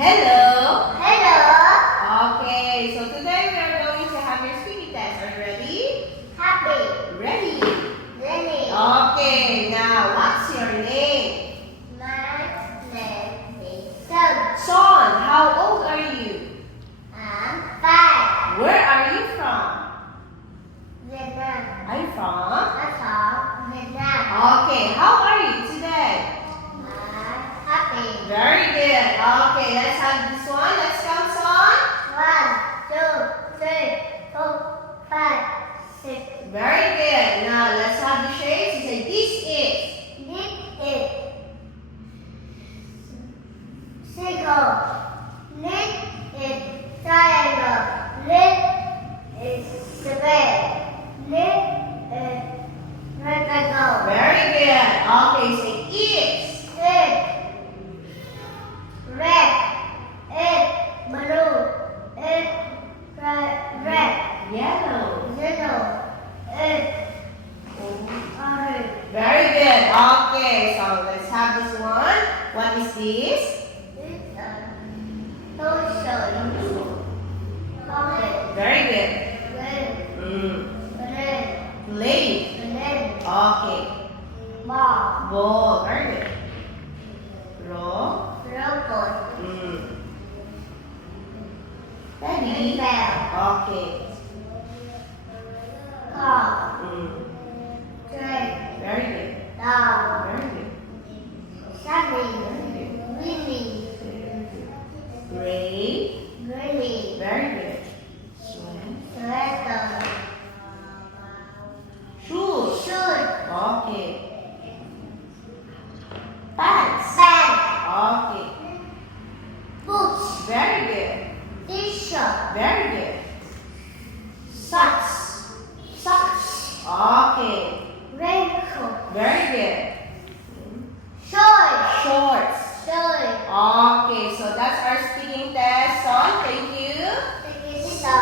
Hello. Hello. Okay, so today we are going to have your speaking test. Are you ready? Happy. Ready. Ready. Okay, now what's your name? My name is Son. Sean, how old are you? I'm 5. Where are you from? Vietnam. I'm from. I'm from Vietnam. Okay, how are you today? I'm happy. Very good. Okay, let's have this one. Let's count on. 1, 2, 3, 4, 5, 6. Very good. Now let's have the shapes. You say this is. This is circle. This is triangle. This is square. This is rectangle. Very good. Okay, say is. It's red. It's blue. It's red. Yellow. Yellow. It's orange. Very good. Okay, so let's have this one. What is this? It's a torso. Orange. Very good. Red. Red. Plate. Red. Okay. Ball. Ball. Very good. Roll. Robot. Ready? Bell. Okay. Car. Train. Very good. Dog. Very good. Sunny. Winnie. Gray. Granny. Very good. Swim. Sweater. Shoes. Shoes. Okay. Pants. Bag. Okay. Boots. Very good. T-shirt. Very good. Socks. Socks. Okay. Raincoat. Very good. Shorts. Shorts. Shorts. Okay, so that's our speaking test. Son, thank you. Thank you, sister.